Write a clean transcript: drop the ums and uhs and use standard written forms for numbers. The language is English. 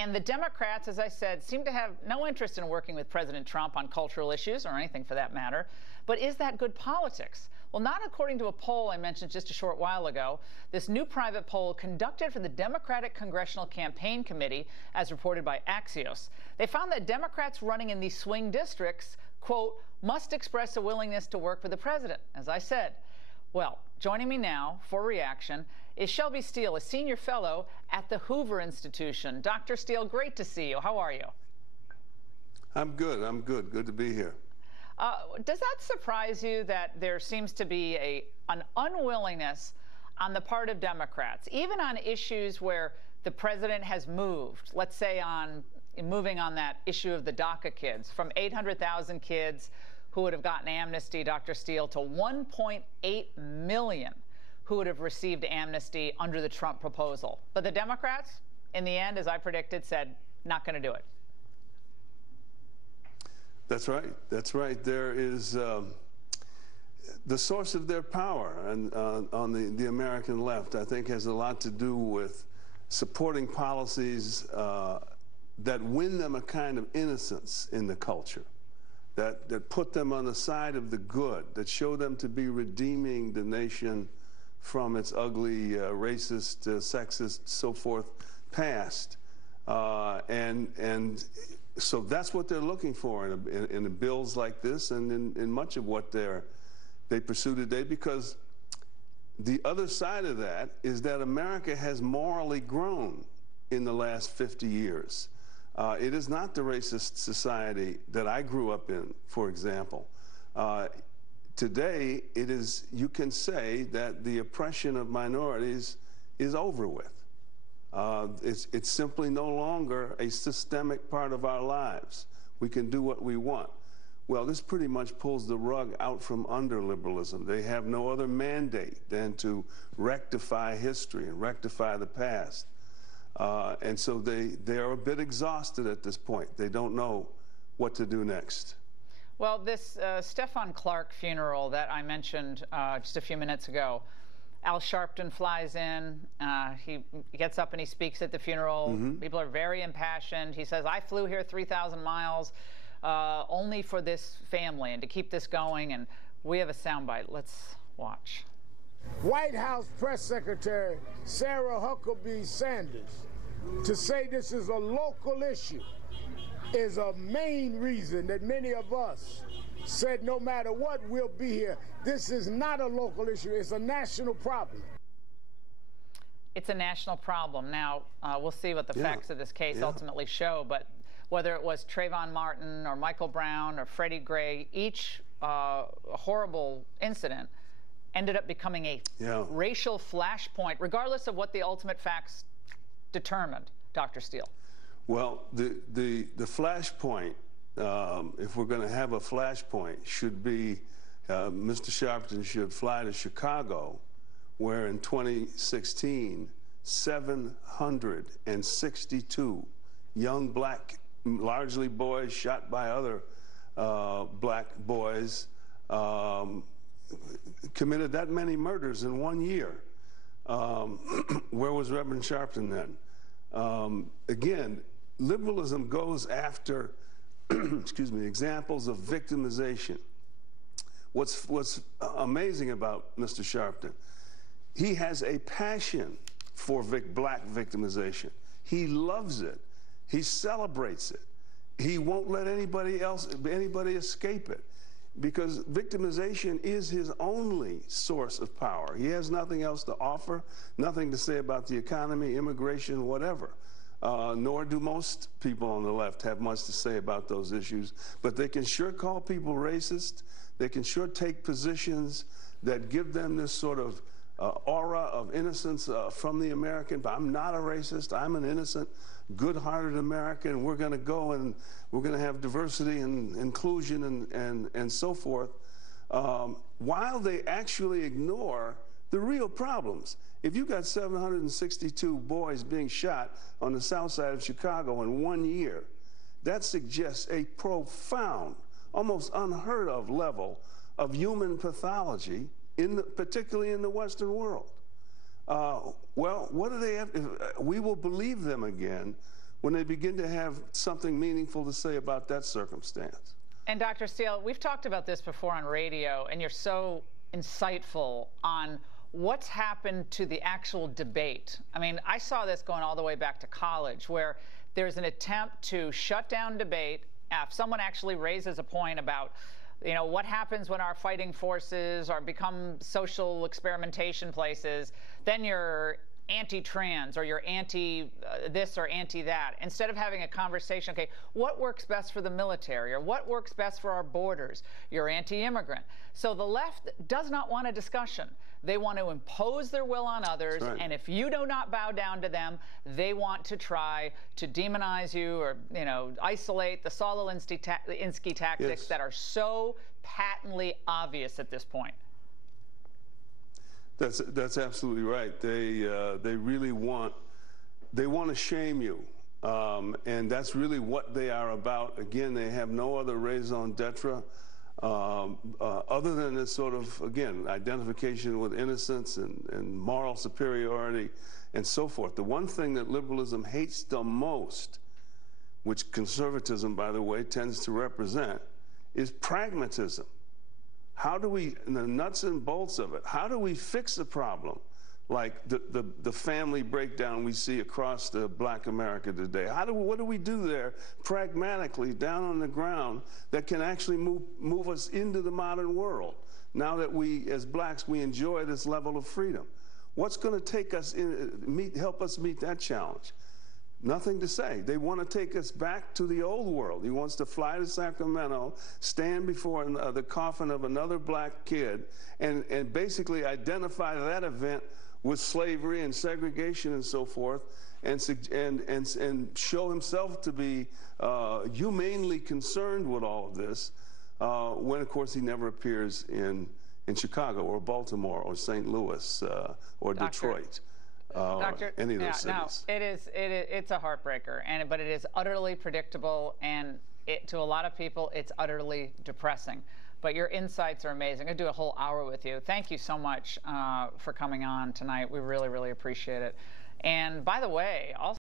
And the Democrats, as I said, seem to have no interest in working with President Trump on cultural issues or anything for that matter. But is that good politics? Well, not according to a poll I mentioned just a short while ago. This new private poll conducted for the Democratic Congressional Campaign Committee, as reported by Axios, they found that Democrats running in these swing districts, quote, must express a willingness to work with the president, as I said. Well, joining me now for reaction is Shelby Steele, a senior fellow at the Hoover Institution. Dr. Steele, great to see you. How are you? I'm good. I'm good. Good to be here. Does that surprise you that there seems to be an unwillingness on the part of Democrats, even on issues where the president has moved, let's say on moving on that issue of the DACA kids, from 800,000 kids who would have gotten amnesty, Dr. Steele, to 1.8 million who would have received amnesty under the Trump proposal. But the Democrats, in the end, as I predicted, said, not going to do it. That's right. That's right. There is the source of their power and on the American left, I think, has a lot to do with supporting policies that win them a kind of innocence in the culture, that put them on the side of the good, that show them to be redeeming the nation from its ugly, racist, sexist, so forth past. And so that's what they're looking for in bills like this and in much of what they pursue today, because the other side of that is that America has morally grown in the last 50 years. It is not the racist society that I grew up in, for example. Today, it is, you can say that the oppression of minorities is over with. It's simply no longer a systemic part of our lives. We can do what we want. Well, this pretty much pulls the rug out from under liberalism. They have no other mandate than to rectify history and rectify the past. And so they are a bit exhausted at this point. They don't know what to do next. Well, this Stephon Clark funeral that I mentioned just a few minutes ago, Al Sharpton flies in. He gets up and he speaks at the funeral. People are very impassioned. He says, I flew here 3,000 miles only for this family and to keep this going. And we have a soundbite. Let's watch. White House Press Secretary Sarah Huckabee Sanders to say this is a local issue is a main reason that many of us said no matter what, we'll be here. This is not a local issue. It's a national problem. It's a national problem. Now, we'll see what the facts of this case ultimately show, but whether it was Trayvon Martin or Michael Brown or Freddie Gray, each horrible incident ended up becoming a racial flashpoint, regardless of what the ultimate facts determined, Dr. Steele. Well, the flashpoint, if we're going to have a flashpoint, should be Mr. Sharpton should fly to Chicago, where in 2016, 762 young black, largely boys, shot by other black boys, committed that many murders in 1 year. Where was Reverend Sharpton then? Again, liberalism goes after, excuse me, examples of victimization. What's amazing about Mr. Sharpton, he has a passion for black victimization. He loves it. He celebrates it. He won't let anybody escape it, because victimization is his only source of power. He has nothing else to offer, nothing to say about the economy, immigration, whatever. Nor do most people on the left have much to say about those issues. But they can sure call people racist. They can sure take positions that give them this sort of aura of innocence from the American. But I'm not a racist. I'm an innocent, good-hearted American. We're going to go and we're going to have diversity and inclusion and so forth, while they actually ignore the real problems. If you got 762 boys being shot on the south side of Chicago in 1 year, that suggests a profound, almost unheard of level of human pathology, particularly in the Western world. Well, what do they have? We will believe them again when they begin to have something meaningful to say about that circumstance. And Dr. Steele, we've talked about this before on radio, and you're so insightful on what's happened to the actual debate. I mean, I saw this going all the way back to college, where there's an attempt to shut down debate. If someone actually raises a point about, you know, what happens when our fighting forces are become social experimentation places, then you're anti-trans or you're anti-this or anti-that. Instead of having a conversation, okay, what works best for the military or what works best for our borders? You're anti-immigrant. So the left does not want a discussion. They want to impose their will on others, right. And if you do not bow down to them, they want to try to demonize you or, you know, isolate the Saul Alinsky tactics Yes. that are so patently obvious at this point. That's absolutely right. They really want to shame you, and that's really what they are about. Again, they have no other raison d'etre other than this sort of, again, identification with innocence and moral superiority and so forth. The one thing that liberalism hates the most, which conservatism, by the way, tends to represent, is pragmatism. How do we, in the nuts and bolts of it, how do we fix the problem? Like the family breakdown we see across the Black America today. What do we do there pragmatically down on the ground that can actually move us into the modern world? Now that we, as blacks, we enjoy this level of freedom. What's going to take us help us meet that challenge? Nothing to say. They want to take us back to the old world. He wants to fly to Sacramento, stand before the coffin of another black kid, and basically identify that event with slavery and segregation and so forth, and show himself to be humanely concerned with all of this, when, of course, he never appears in Chicago or Baltimore or St. Louis or Detroit. Doctor, any of those cities. No, it's a heartbreaker, but it is utterly predictable, and to a lot of people, it's utterly depressing. But your insights are amazing. I'm going to do a whole hour with you. Thank you so much for coming on tonight. We really, really appreciate it. And by the way, also